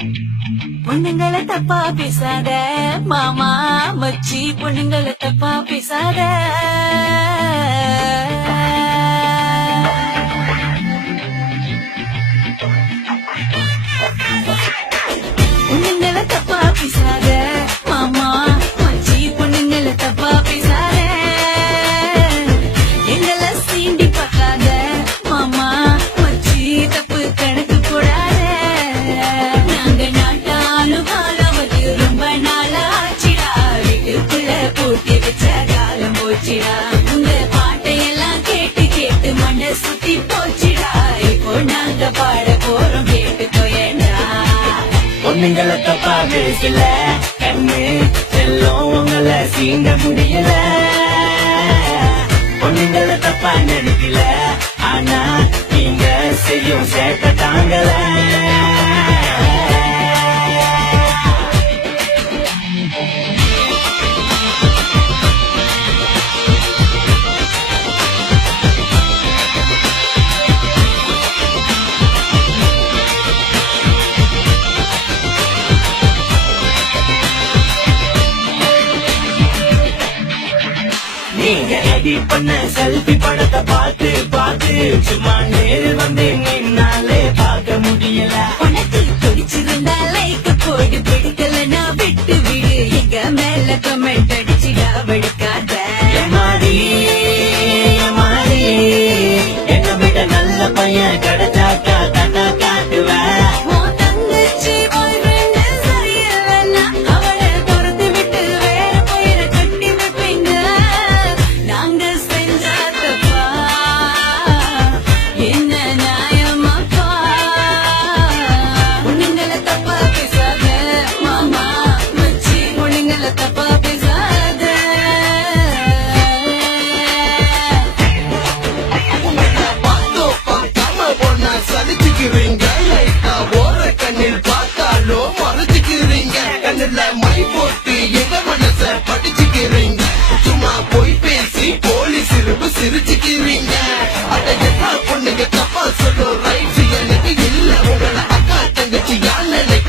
பொண்ணுங்களை தப்பா பேசாத மாமா மச்சி, பொண்ணுங்களை தப்பா பேசாத. பொண்ணுங்களை தப்பா பேசாத மாமா மச்சி, பொண்ணுங்களை தப்பா பேசாத. எங்களை சீண்டி பார்க்காத மாமா மச்சி, தப்பு கணக்கு போடாத. நாங்க நாட்டாலும் காலவது ரொம்ப நாளாச்சிடா, வீட்டுக்குள்ள பூட்டி வச்ச காலம் போச்சிடா. உங்க பாட்டையெல்லாம் கேட்டு கேட்டு மண்டை சுத்தி போச்சிடா. இப்போ நாங்க பாட போறோம் கேட்டுக்கோ ஏண்டா. பொண்ணுங்களை தப்பா பேசல கண்ணு செல்லும், உங்களை சீண்ட முடியல. பொண்ணுங்களை தப்பா நினைக்கல, ஆனா நீங்க செய்யும் சேட்ட தாங்கல. நீங்க எடிட் பண்ண செல்ஃபி படத்தை பார்த்து பார்த்து சும்மா நேரு வந்து நின்னாலே பார்க்க முடியல. உனக்கு பிடிச்சிருந்தா லைக் போடு, பிடிக்கலன்னா விட்டு விடு. எங்க மேல கமெண்ட் அடிச்சிடா வெடிக்காத. ஏமாடி ஏமாடி, என்னை விட நல்ல பையன் கிடைச்சாக்கா தட்டா காட்டுவேன். உன் தங்கச்சி boyfriend சரியில்லைன்னா அவளை துரத்தி விட்டு வேற பையனை கட்டி வைப்பீங்க. நாங்க செஞ்சா தப்பா, என்ன நியாயமாப்பா. பொண்ணுங்களை தப்பா பேசாத மாமா மச்சி, பொண்ணுங்களை தப்பா பேசாத. பார்த்தோம் பார்க்காம போனா சலிச்சுக்கிறீங்க, லைட்டா ஓர கண்ணில் பார்த்தாலோ மறைச்சுக்கிறீங்க. கண்ணுல மை போட்டு எங்க மனச படிச்சுக்கிறீங்க, சும்மா போய் பேசி போலி சிரிப்பு சிரிச்சுக்கிறீங்க. அட என்ன பொண்ணுங்க தப்பா சொல்லும் ரைட்ஸ் எனக்கு இல்ல, உங்களை அக்கா தங்கச்சி யார் நினை